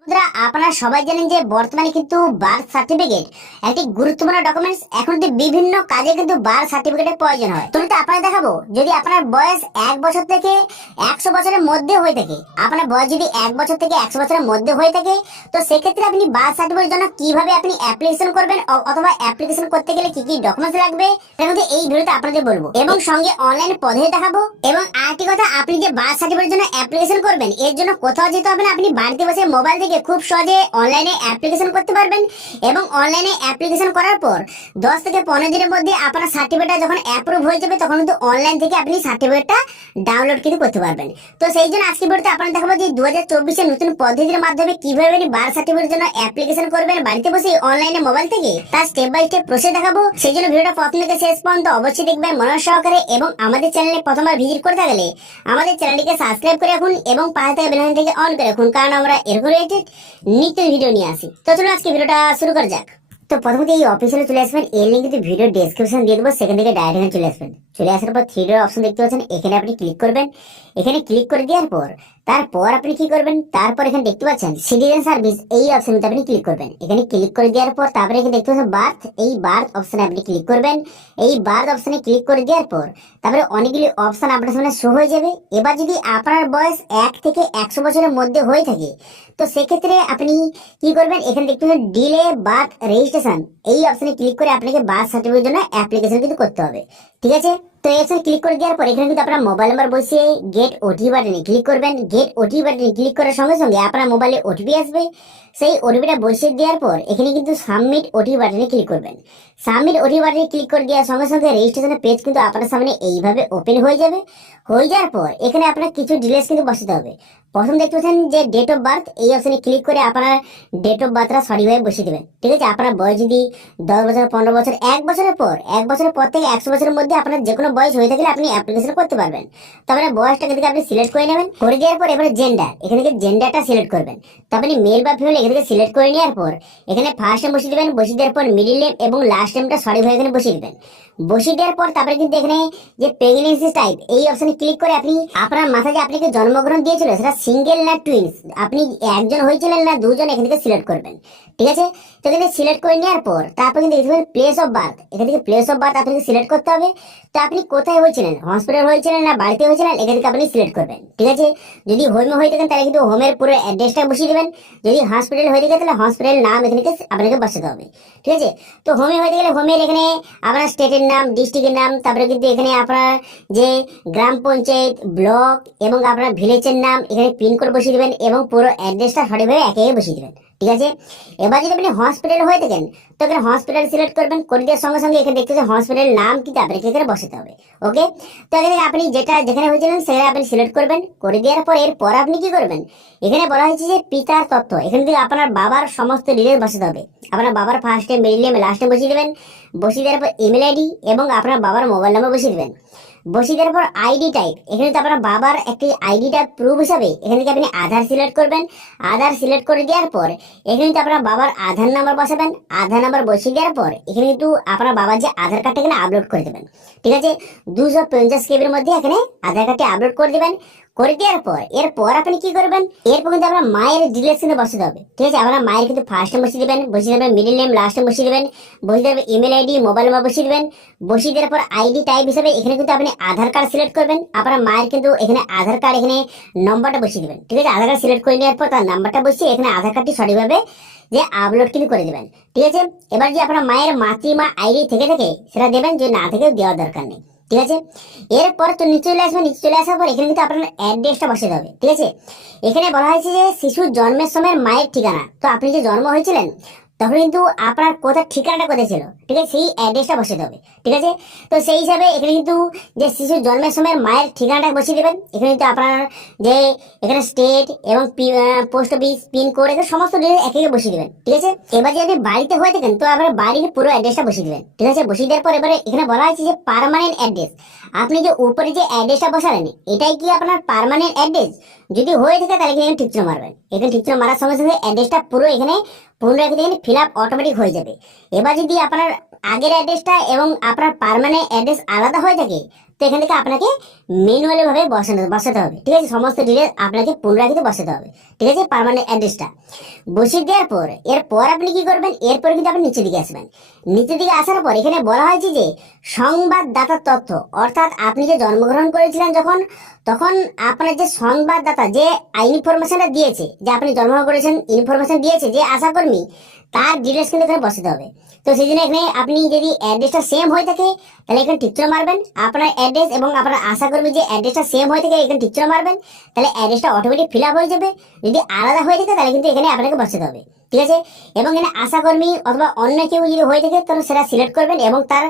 বন্ধুরা, আপনারা সবাই জানেন যে বর্তমানে কিন্তু বার্থ সার্টিফিকেট একটি গুরুত্বপূর্ণ ডকুমেন্টস। এখন কিন্তু বিভিন্ন কাজে কিন্তু বার্থ সার্টিফিকেটের প্রয়োজন হয়। তুমি তো আপনারা দেখাবো, যদি আপনার বয়স 1 বছর থেকে 100 বছরের মধ্যে হয়ে থাকে, আপনার বয়স যদি 1 বছর থেকে 100 বছরের মধ্যে হয়ে থাকে, তো সেক্ষেত্রে আপনি বার্থ সার্টিফিকেটের জন্য কিভাবে আপনি অ্যাপ্লিকেশন করবেন অথবা অ্যাপ্লিকেশন করতে গেলে কি কি ডকুমেন্টস লাগবে তার মধ্যে এই ভিডিওতে আপনাদের বলবো, এবং সঙ্গে অনলাইন পদ্ধতি দেখাবো। এবং আরেকটি কথা, আপনি যে বার্থ সার্টিফিকেটের জন্য অ্যাপ্লিকেশন করবেন, এর জন্য কোথাও যেতে হবে না। আপনি বাড়িতে বসে মোবাইল থেকে খুব সহজে অনলাইনে অ্যাপ্লিকেশন করতে পারবেন, এবং অনলাইনে অ্যাপ্লিকেশন করার পর 10 থেকে 15 দিনের মধ্যে আপনার সার্টিফিকেটটা যখন অ্যাপ্রুভ হয়ে যাবে, তখন কিন্তু অনলাইন থেকে আপনি সার্টিফিকেটটা ডাউনলোড কিন্তু করতে পারবেন। তো সেই জন্য আজকে ভিডিওতে আপনারা দেখাবো যে 2024 নতুন পদ্ধতির মাধ্যমে কিভাবে আপনি বার্থ সার্টিফিকেটের জন্য অ্যাপ্লিকেশন করবেন বাড়িতে বসে অনলাইনে মোবাইল থেকে, তার স্টেপ বাই স্টেপ প্রসেস দেখাবো। সেই জন্য ভিডিওটা প্রথম থেকে শেষ পর্যন্ত অবশ্যই দেখবেন মনোযোগ সহকারে, এবং আমাদের চ্যানেলে প্রথমবার ভিজিট করে থাকলে আমাদের চ্যানেলটিকে সাবস্ক্রাইব করে রাখুন এবং পাশে থাকা বেল আইকনটিকে অন করে রাখুন, কারণ আমরা এরকম রিলেটেড নিত্য ভিডিও নিয়ে আসি। তো চলুন আজকে ভিডিওটা শুরু করা যাক। তো প্রথমত এই অফিসিয়ালে চলে আসবেন, এর লিঙ্ক কিন্তু ভিডিও ডেসক্রিপশন দিয়ে দেবো, সেখান থেকে ডাইরেক্ট এখানে চলে আসবেন। চলে আসার পর থ্রি ডট অপশন দেখতে পাচ্ছেন, এখানে আপনি ক্লিক করবেন। এখানে ক্লিক করে দেওয়ার পর তারপর আপনি কি করবেন, তারপর এখানে দেখতে পাচ্ছেন সিটিজেন সার্ভিস, এই অপশনটা আপনি ক্লিক করবেন। এখানে ক্লিক করে দেওয়ার পর তারপরে এখানে দেখতে পাচ্ছেন বার্থ, এই বার্থ অপশনে আপনি ক্লিক করবেন। এই বার্থ অপশনে ক্লিক করে দেওয়ার পর তারপরে অনেকগুলি অপশন আপনার সামনে শো হয়ে যাবে। এবার যদি আপনার বয়স 1 থেকে 100 বছরের মধ্যে হয়ে থাকে, তো সেক্ষেত্রে আপনি কি করবেন, এখানে দেখতে পাচ্ছেন ডিলে বার্থ রেজিস্ট্রেশন, এই অপশনে ক্লিক করে আপনাকে বার্থ সার্টিফিকেটের জন্য অ্যাপ্লিকেশন কিন্তু করতে হবে। ঠিক আছে, তো এই অপশনে ক্লিক করে দেওয়ার পর এখানে কিন্তু আপনার মোবাইল নাম্বার বসিয়ে গেট ওটিপি বাটনে ক্লিক করবেন। গেট ওটিপি বাটনে ক্লিক করার সঙ্গে সঙ্গে আপনার মোবাইলে ওটিপি আসবে। সেই ওটিপিটা বসিয়ে দেওয়ার পর এখানে কিন্তু সাবমিট ওটিপি বাটনে ক্লিক করবেন। সাবমিট ওটিপি বাটনে ক্লিক করে দেওয়ার সঙ্গে সঙ্গে রেজিস্ট্রেশনের পেজ কিন্তু আপনার সামনে এইভাবে ওপেন হয়ে যাবে। হয়ে যাওয়ার পর এখানে আপনার কিছু ডিটেইলস কিন্তু বসাতে হবে। প্রথম দেখতে পাচ্ছেন যে ডেট অফ বার্থ, এই অপশনে ক্লিক করে আপনার ডেট অফ বার্থটা সঠিকভাবে বসিয়ে দেবেন। ঠিক আছে, আপনার বয়স যদি 10 বছর, 15 বছর, 1 বছরের পর থেকে 100 বছরের মধ্যে আপনার যে কোনো বয়স হয়ে থাকলে আপনি অ্যাপ্লিকেশন করতে পারবেন। তারপরে বয়সটা থেকে আপনি সিলেক্ট করে নেবেন। করে দেওয়ার পর এবারে জেন্ডার, এখানে থেকে জেন্ডারটা সিলেক্ট করবেন। তারপরে মেল বা ফিমেল এখানে থেকে সিলেক্ট করে নেওয়ার পর এখানে ফার্স্ট নেম বসিয়ে দেবেন। বসিয়ে দেওয়ার পর মিডিল নেম এবং লাস্ট নেমটা সঠিকভাবে এখানে বসিয়ে দেবেন। বসিয়ে দেওয়ার পর তারপরে কিন্তু এখানে যে প্রেগনেন্সি টাইপ, এই অপশনে ক্লিক করে আপনি আপনার মাথায় যে আপনাকে জন্মগ্রহণ দিয়েছিল সেটা সিঙ্গেল না টুইন্স, আপনি একজন হয়েছিলেন না দুজন, এখান থেকে সিলেক্ট করবেন। ঠিক আছে, তো এখানে সিলেক্ট করে নেওয়ার পর তারপর কিন্তু দেখবেন প্লেস অফ বার্থ, এখান থেকে প্লেস অফ বার্থ আপনাকে সিলেক্ট করতে হবে। তো আপনি কোথায় হয়েছিলেন, হসপিটাল হয়েছিলেন না বাড়িতে হয়েছিলেন, এখান থেকে আপনি সিলেক্ট করবেন। ঠিক আছে, যদি হোমে হয়ে থাকেন তাহলে কিন্তু হোমের পুরো অ্যাড্রেসটা বসিয়ে দেবেন। যদি হসপিটাল হয়ে থাকে তাহলে হসপিটাল নাম এখানে আপনাকে বসাতে হবে। ঠিক আছে, তো হোমে হয়ে গেলে হোমের এখানে আপনার স্টেটের নাম, ডিস্ট্রিক্টের নাম, তারপরে কিন্তু এখানে আপনার যে গ্রাম পঞ্চায়েত, ব্লক এবং আপনার ভিলেজের নাম, এখানে পিনকোড বসিয়ে দেবেন এবং পুরো অ্যাড্রেসটা সঠিকভাবে একে একে বসিয়ে দেবেন। ঠিক আছে, এবার যদি আপনি হসপিটাল হয়ে থাকেন তো এখানে হসপিটাল সিলেক্ট করবেন। করে দেওয়ার সঙ্গে সঙ্গে এখানে দেখতে হসপিটালের নাম কিন্তু আপনাকে এখানে বসাতে হবে। ওকে, তো এখানে আপনি যেখানে হয়েছিলেন সেখানে আপনি সিলেক্ট করবেন। করে দেওয়ার পর এরপর আপনি কি করবেন, এখানে বলা হয়েছে যে পিতার তথ্য, এখানে থেকে আপনার বাবার সমস্ত ডিটেলস বসাতে হবে। আপনার বাবার first name, middle name, last name বসিয়ে দেবেন। বসিয়ে দেওয়ার পর ইমেল আইডি এবং আপনার বাবার মোবাইল নাম্বার বসিয়ে দেবেন। বসিয়ে দেওয়ার পর আইডি টাইপ, এখানে তো আপনার বাবার একটি আইডি টাইপ প্রুফ হিসাবে এখান থেকে আপনি আধার সিলেক্ট করবেন। আধার সিলেক্ট করে দেওয়ার পর এখানে কিন্তু আপনার বাবার আধার নাম্বার বসাবেন। আধার নাম্বার বসিয়ে দেওয়ার পর এখানে কিন্তু আপনার বাবার যে আধার কার্ডটা এখানে আপলোড করে দেবেন। ঠিক আছে, 250 কেবির মধ্যে এখানে আধার কার্ডটি আপলোড করে দেবেন। করে দেওয়ার পর এরপর আপনি কি করবেন, এরপর কিন্তু আপনার মায়ের ডিটেলস কিন্তু বসাতে হবে। ঠিক আছে, আপনার মায়ের কিন্তু ফার্স্ট নেম বসিয়ে দেবেন, বসিয়ে দেবেন মিডল নেম, লাস্ট নেম বসিয়ে দেবেন, বসিয়ে দেবেন ইমেল আইডি, মোবাইল নাম্বার বসিয়ে দেবেন। বসিয়ে দেওয়ার পর আইডি টাইপ হিসেবে এখানে কিন্তু আপনি আধার কার্ড সিলেক্ট করবেন। আপনার মায়ের কিন্তু এখানে আধার কার্ড এখানে নম্বরটা বসিয়ে দেবেন। ঠিক আছে, আধার কার্ড সিলেক্ট করে নেওয়ার পর তার নাম্বারটা বসিয়ে এখানে আধার কার্ডটি সঠিকভাবে যে আপলোড কিন্তু করে দেবেন। ঠিক আছে, এবার যে আপনার মায়ের মাতৃমা আইডি থেকে থাকে সেটা দেবেন, যে না থেকে দেওয়ার দরকার নেই। ঠিক আছে, এরপর তো নিচে চলে আসবেন। নিচে চলে আসার পর এখানে কিন্তু আপনার অ্যাড্রেসটা বসাতে হবে। ঠিক আছে, এখানে বলা হয়েছে যে শিশুর জন্মের সময় মায়ের ঠিকানা, তো আপনি যে জন্ম হয়েছিলেন তখন কিন্তু আপনার কোথায় ঠিকানাটা কোথায় ছিল, ঠিক আছে, সেই অ্যাড্রেসটা বসাতে হবে। ঠিক আছে, তো সেই হিসাবে এখানে কিন্তু যে শিশুর জন্মের সময় মায়ের ঠিকানাটা বসিয়ে দেবেন। এখানে কিন্তু আপনার যে এখানে স্টেট এবং পোস্ট অফিস, পিনকোড, এখানে সমস্ত ডিটেলস একে একে বসিয়ে দেবেন। ঠিক আছে, এবার যদি আপনি বাড়িতে হয়ে থাকেন তো আপনার বাড়ির পুরো অ্যাড্রেসটা বসিয়ে দেবেন। ঠিক আছে, বসিয়ে দেওয়ার পর এবারে এখানে বলা হয়েছে যে পার্মানেন্ট অ্যাড্রেস, আপনি যে উপরে যে অ্যাড্রেসটা বসালেন এটাই কি আপনার পার্মানেন্ট অ্যাড্রেস, যদি হয়ে থাকে তাহলে এখানে টিকচিহ্ন মারবেন। এখানে টিকচিহ্ন মারার সঙ্গে সঙ্গে অ্যাড্রেসটা পুরো এখানে পুনরায় ফিল আপ অটোমেটিক হয়ে যাবে। এবার যদি আপনার আগের অ্যাড্রেসটা এবং আপনার পার্মানেন্ট অ্যাড্রেস আলাদা হয়ে থাকে তো এখান থেকে আপনাকে ম্যানুয়ালি ভাবে বসাতে হবে, ঠিক আছে। সমস্ত ডিটেলস আপনাকে পুনরায় কিন্তু বসাতে হবে, ঠিক আছে। পার্মানেন্ট অ্যাড্রেসটা বসিয়ে দেওয়ার পর এরপর আপনি কি করবেন, এরপর কিন্তু আপনি নিচের দিকে আসবেন। নিচের দিকে আসার পর এখানে বলা হয়েছে যে সংবাদদাতার তথ্য, অর্থাৎ আপনি যে জন্মগ্রহণ করেছিলেন যখন, তখন আপনার যে সংবাদদাতা যে ইনফরমেশনটা দিয়েছে, যে আপনি জন্মগ্রহণ করেছেন ইনফরমেশন দিয়েছে যে আশাকর্মী, তার ডিটেলস কিন্তু এখানে বসাতে হবে। তো সেই জন্য এখানে আপনি যদি অ্যাড্রেসটা সেম হয়ে থাকে তাহলে এখানে টিক চিহ্ন মারবেন। আপনার অ্যাড্রেস এবং আপনার আশাকর্মী যে অ্যাড্রেসটা সেম হয়ে থাকে এখানে টিক চিহ্ন মারবেন, তাহলে অ্যাড্রেসটা অটোমেটিক ফিল আপ হয়ে যাবে। যদি আলাদা হয়ে থাকে তাহলে কিন্তু এখানে আপনাকে বসাতে হবে, ঠিক আছে। এবং এখানে আশাকর্মী অথবা অন্য কেউ যদি হয়ে থাকে তাহলে সেটা সিলেক্ট করবেন এবং তার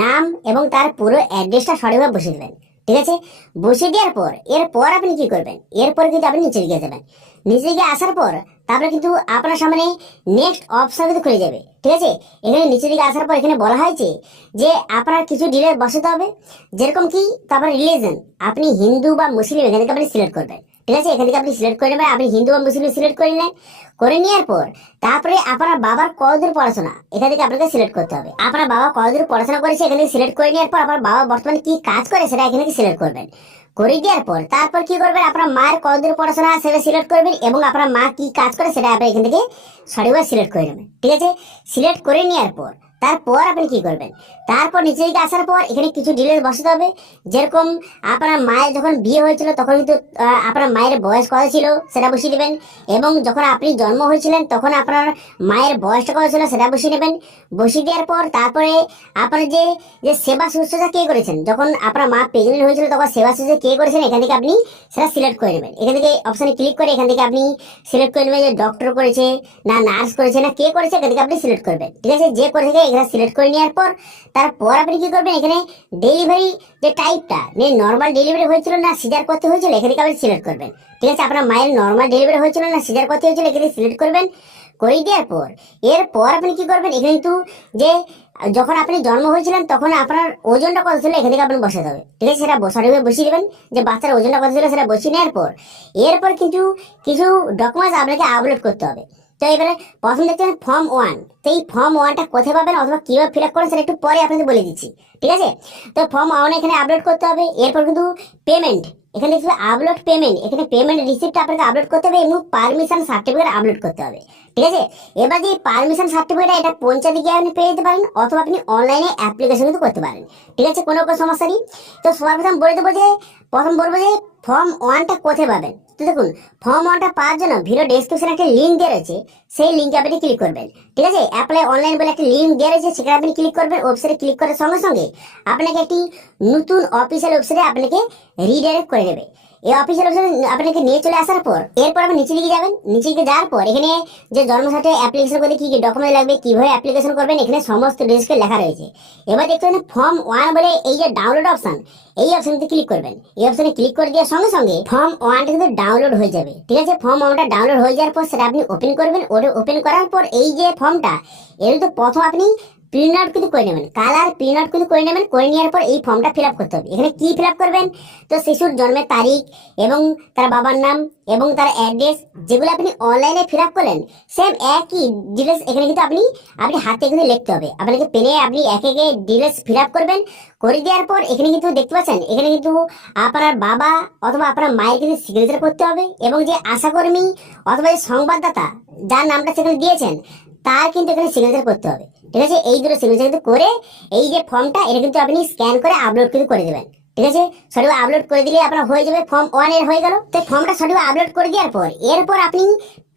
নাম এবং তার পুরো অ্যাড্রেসটা সঠিকভাবে বসিয়ে দেবেন, ঠিক আছে। বসিয়ে দেওয়ার পর এরপর আপনি কি করবেন, এরপর কিন্তু আপনি নিচে দিকে যাবেন। নিচে দিকে আসার পর তারপরে কিন্তু আপনার সামনে নেক্সট অপশন কিন্তু খুলে যাবে, ঠিক আছে। এখানে নিচে দিকে আসার পর এখানে বলা হয়েছে যে আপনার কিছু ডিটেলস বসাতে হবে, যেরকম কি তারপর রিলিজন, আপনি হিন্দু বা মুসলিম এখান থেকে আপনি সিলেক্ট করবেন, ঠিক আছে। এখান থেকে আপনি সিলেক্ট করে নেবেন, আপনি হিন্দু বা মুসলিম সিলেক্ট করে নেন। করে নেওয়ার পর তারপরে আপনার বাবার কতদূর পড়াশোনা এখান থেকে আপনাকে সিলেক্ট করতে হবে। আপনার বাবা কতদূর পড়াশোনা করেছে এখান থেকে সিলেক্ট করে নেওয়ার পর আপনার বাবা বর্তমানে কি কাজ করে সেটা এখানে সিলেক্ট করবেন। করে দেওয়ার পর তারপর কি করবেন, আপনার মায়ের কতদূর পড়াশোনা সেটা সিলেক্ট করবেন এবং আপনার মা কি কাজ করে সেটা আপনি এখান থেকে সঠিকভাবে সিলেক্ট করে নেবেন, ঠিক আছে। সিলেক্ট করে নেওয়ার পর তারপর আপনি কি করবেন, তারপর নিচে দিকে আসার পর এখানে কিছু ডিটেলস বসাতে হবে, যেরকম আপনার মায়ের যখন বিয়ে হয়েছিল তখন কিন্তু আপনার মায়ের বয়স কত ছিল সেটা বসিয়ে দেবেন, এবং যখন আপনি জন্ম হয়েছিলেন তখন আপনার মায়ের বয়সটা কত ছিল সেটা বসিয়ে নেবেন। বসিয়ে দেওয়ার পর তারপরে আপনার যে যে সেবা শুশ্রূষা কে করেছেন, যখন আপনার মা প্রেগনেন্ট হয়েছিল তখন সেবা শুশ্রূষা কে করেছেন এখান থেকে আপনি সেটা সিলেক্ট করে নেবেন। এখান থেকে অপশানে ক্লিক করে এখান থেকে আপনি সিলেক্ট করে নেবেন যে ডক্টর করেছে না নার্স করেছে না কে করেছে, এখান থেকে আপনি সিলেক্ট করবেন, ঠিক আছে। যে করে থাকে এখানে সিলেক্ট করে নেওয়ার পর তারপর আপনি কি করবেন, এখানে ডেলিভারি যে টাইপটা নর্মাল ডেলিভারি হয়েছিল না সিজার করতে হয়েছিল এখান থেকে আপনি সিলেক্ট করবেন, ঠিক আছে। আপনার মায়ের নর্মাল ডেলিভারি হয়েছিল না সিজার করতে হয়েছিল এখানে সিলেক্ট করবেন। করে দেওয়ার পর এরপর আপনি কি করবেন, এখানে কিন্তু যে যখন আপনি জন্ম হয়েছিলেন তখন আপনার ওজনটা কত ছিল এখান থেকে আপনি বসাতে হবে, ঠিক আছে। সেটা সঠিকভাবে বসিয়ে দেবেন, যে বাচ্চার ওজনটা কত ছিল সেটা বসিয়ে নেওয়ার পর এরপর কিন্তু কিছু ডকুমেন্টস আপনাকে আপলোড করতে হবে। তো এবারে প্রথম দেখতে পাবেন ফর্ম 1, তো এই ফর্ম 1টা কোথায় পাবেন অথবা কিভাবে ফিল আপ করেন সেটা একটু পরে আপনাদের বলে দিচ্ছি, ঠিক আছে। তো ফর্ম 1 এখানে আপলোড করতে হবে। এরপর কিন্তু পেমেন্ট, এখানে দেখবে আপলোড পেমেন্ট, এখানে পেমেন্ট রিসিপ্টটা আপনাকে আপলোড করতে হবে এবং পারমিশন সার্টিফিকেট আপলোড করতে হবে, ঠিক আছে। এবার যে পারমিশন সার্টিফিকেট এটা পঞ্চায়েতে গিয়ে আপনি পেয়ে যেতে পারেন অথবা আপনি অনলাইনে অ্যাপ্লিকেশন কিন্তু করতে পারেন, ঠিক আছে। কোনো সমস্যা নেই। তো সর্বপ্রথম বলে দেবো যে প্রথম বলবো যে ফর্ম 1টা কোথায় পাবেন। তো দেখুন ফর্ম 1টা পাওয়ার জন্য ভিডিও ডেসক্রিপশনে একটা লিঙ্ক দেওয়া রয়েছে, সেই লিঙ্কে আপনি ক্লিক করবেন, ঠিক আছে। অ্যাপ্লাই অনলাইন বলে একটা লিঙ্ক দেওয়া রয়েছে, সেখানে আপনি ক্লিক করবেন। ওয়েবসাইটে ক্লিক করার সঙ্গে সঙ্গে আপনাকে একটি নতুন অফিসিয়াল ওয়েবসাইটে আপনাকে রিডাইরেক্ট করে নেবে। এই অফিসিয়াল ওয়েবসাইটে আপনাকে নিয়ে চলে আসার পর এরপর আপনি নিচে দিকে যাবেন। নিচে দিকে যাওয়ার পর এখানে যে জন্ম সার্টিফিকেট অ্যাপ্লিকেশন করতে কি কি ডকুমেন্ট লাগবে, কিভাবে অ্যাপ্লিকেশন করবেন, এখানে সমস্ত ডিটেইলস লেখা রয়েছে। এবার দেখতে পাবেন ফর্ম 1 বলে এই যে ডাউনলোড অপশন, এই অপশনতে ক্লিক করবেন। এই অপশনে ক্লিক করে দেওয়ার সঙ্গে সঙ্গে ফর্ম 1টা কিন্তু ডাউনলোড হয়ে যাবে, ঠিক আছে। ফর্ম 1টা ডাউনলোড হয়ে যাওয়ার পর সেটা আপনি ওপেন করবেন। ওটা ওপেন করার পর এই যে ফর্মটা এর তো প্রথম আপনি প্রিন্ট আউট কিন্তু করে নেবেন, কালার প্রিন্ট আউট কিন্তু করে নেবেন। করে নেওয়ার পর এই ফর্মটা ফিল আপ করতে হবে। এখানে কি ফিল আপ করবেন, তো শিশুর জন্মের তারিখ এবং তার বাবার নাম এবং তার অ্যাড্রেস যেগুলো আপনি অনলাইনে ফিল আপ করলেন সেম একই ডিটেলস এখানে কিন্তু আপনি হাতে কিন্তু লিখতে হবে। আপনাকে পেনে আপনি এক একে ডিটেলস ফিল আপ করবেন। করে দেওয়ার পর এখানে কিন্তু দেখতে পাচ্ছেন এখানে কিন্তু আপনার বাবা অথবা আপনার মায়ের কিন্তু সিগনেচার করতে হবে এবং যে আশাকর্মী অথবা যে সংবাদদাতা যার নামটা সেখানে দিয়েছেন তার কিন্তু এখানে সিগনেচার করতে হবে, ঠিক আছে। এই দুটো সিগনেচার কিন্তু করে এই যে ফর্মটা এটা কিন্তু আপনি স্ক্যান করে আপলোড কিন্তু করে দেবেন, ঠিক আছে। সঠিকভাবে আপলোড করে দিলে আপনার হয়ে যাবে, ফর্ম 1 এর হয়ে গেল। তো ফর্মটা সঠিকভাবে আপলোড করে দেওয়ার পর এরপর আপনি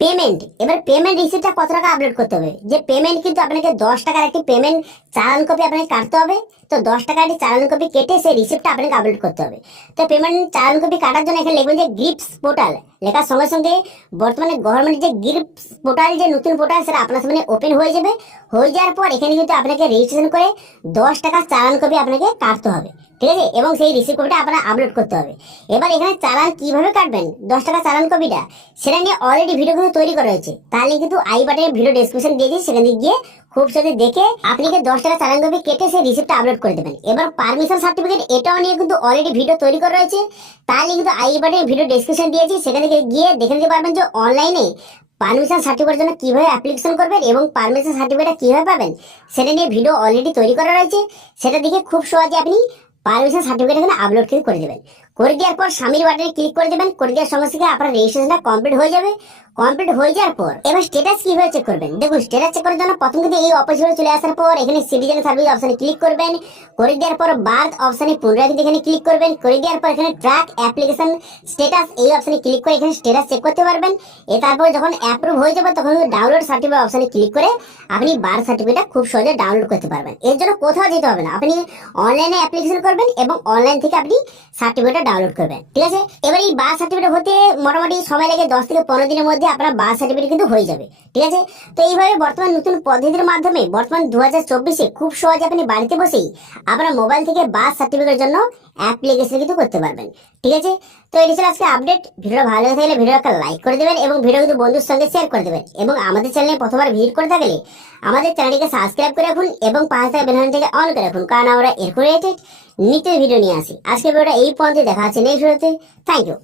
পেমেন্ট, এবার পেমেন্ট রিসিপ্টটা কত টাকা আপলোড করতে হবে। যে পেমেন্ট কিন্তু আপনাকে 10 টাকার একটি পেমেন্ট চালান কপি আপনাকে কাটতে হবে। তো 10 টাকার একটি চালান কপি কেটে সেই রিসিপ্টটা আপনাকে আপলোড করতে হবে। তো পেমেন্ট চালান কপি কাটার জন্য এখানে লিখবেন যে গ্রিপস পোর্টাল, লেখার সঙ্গে সঙ্গে বর্তমানে গভর্নমেন্ট যে গ্রিপস পোর্টাল যে নতুন পোর্টাল সেটা আপনার সামনে ওপেন হয়ে যাবে। হয়ে যাওয়ার পর এখানে কিন্তু আপনাকে রেজিস্ট্রেশন করে 10 টাকার চালান কপি আপনাকে কাটতে হবে, ঠিক আছে। এবং সেই রিসিপ্ট কপিটা আপনার আপলোড করতে হবে। এবার এখানে চালান কিভাবে কাটবেন 10 টাকা চালান কপিটা সেটা নিয়ে অলরেডি ভিডিও কিন্তু তৈরি করা হয়েছে, তাহলে কিন্তু আই বাটনে ভিডিও ডেসক্রিপশন দিয়ে দিই, সেখানে গিয়ে খুব সহজে দেখে আপনি 10 টাকা চালান কপি কেটে সেই রিসিপ্টটা আপলোড করে দেবেন। এবার পারমিশন সার্টিফিকেট এটাও নিয়ে কিন্তু অলরেডি ভিডিও তৈরি করা রয়েছে, তাহলে কিন্তু আই বাটনে ভিডিও ডেসক্রিপশন দিয়েছি, সেখানে গিয়ে দেখে নিতে পারবেন যে অনলাইনে পারমিশন সার্টিফিকেটের জন্য কিভাবে অ্যাপ্লিকেশন করবেন এবং পারমিশন সার্টিফিকেটটা কিভাবে পাবেন সেটা নিয়ে ভিডিও অলরেডি তৈরি করা রয়েছে। সেটা দেখে খুব সহজে আপনি পারমিশন সার্টিফিকেট এখানে আপলোড কিন্তু করে দেবেন। করে দেওয়ার পর স্বামীর বাটনে ক্লিক করে দেবেন। করে দেওয়ার সঙ্গে সঙ্গে আপনার রেজিস্ট্রেশনটা কমপ্লিট হয়ে যাবে। কমপ্লিট হয়ে যাওয়ার পর এবার স্ট্যাটাস কিভাবে চেক করবেন, দেখুন স্ট্যাটাস চেক করার জন্য প্রথম কিন্তু এই অপশনে চলে আসার পর এখানে সিটিজেন সার্ভিস অপশনে ক্লিক করবেন। করে দেওয়ার পর বার্থ অপশনে পুনরায় কিন্তু এখানে ক্লিক করবেন। করে দেওয়ার পর এখানে ট্র্যাক অ্যাপ্লিকেশন স্ট্যাটাস এই অপশনে ক্লিক করে এখানে স্ট্যাটাস চেক করতে পারবেন। তারপর যখন অ্যাপ্রুভ হয়ে যাবে তখন ডাউনলোড সার্টিফিকেট অপশনে ক্লিক করে আপনি বার্থ সার্টিফিকেটটা খুব সহজে ডাউনলোড করতে পারবেন। এর জন্য কোথাও যেতে হবে না, আপনি অনলাইনে অ্যাপ্লিকেশন করবেন এবং অনলাইন থেকে আপনি সার্টিফিকেটটা ডাউনলোড করবেন। ঠিক আছে, এবার এই বার্থ সার্টিফিকেট হতে মোটামুটি সময় লাগে 10 থেকে 15 দিনের মধ্যে আপনার বার্থ সার্টিফিকেট কিন্তু হয়ে যাবে। ঠিক আছে, তো এইভাবে বর্তমান নতুন পদ্ধতির মাধ্যমে বর্তমান 2024-এ খুব সহজে আপনি বাড়িতে বসেই আপনার মোবাইল থেকে বার্থ সার্টিফিকেটের জন্য অ্যাপ্লিকেশন কিন্তু করতে পারবেন। ঠিক আছে, তো এটি ছিল আজকে আপডেট। ভিডিওটা ভালো লেগে থাকলে ভিডিও একটা লাইক করে দেবেন এবং ভিডিও কিন্তু বন্ধুর সঙ্গে শেয়ার করে দেবেন। এবং আমাদের চ্যানেলে প্রথমবার ভিজিট করে থাকলে আমাদের চ্যানেলটিকে সাবস্ক্রাইব করে রাখুন এবং পাশে থাকা বেল আইকনটিকে অন করে রাখুন, কারণ আমরা এরকম রিলেটেড নিত্য ভিডিও নিয়ে আসি। আজকে ভিডিওটা এই পর্যন্ত, দেখা হচ্ছে নেক্সট ভিডিওতে। Thank you.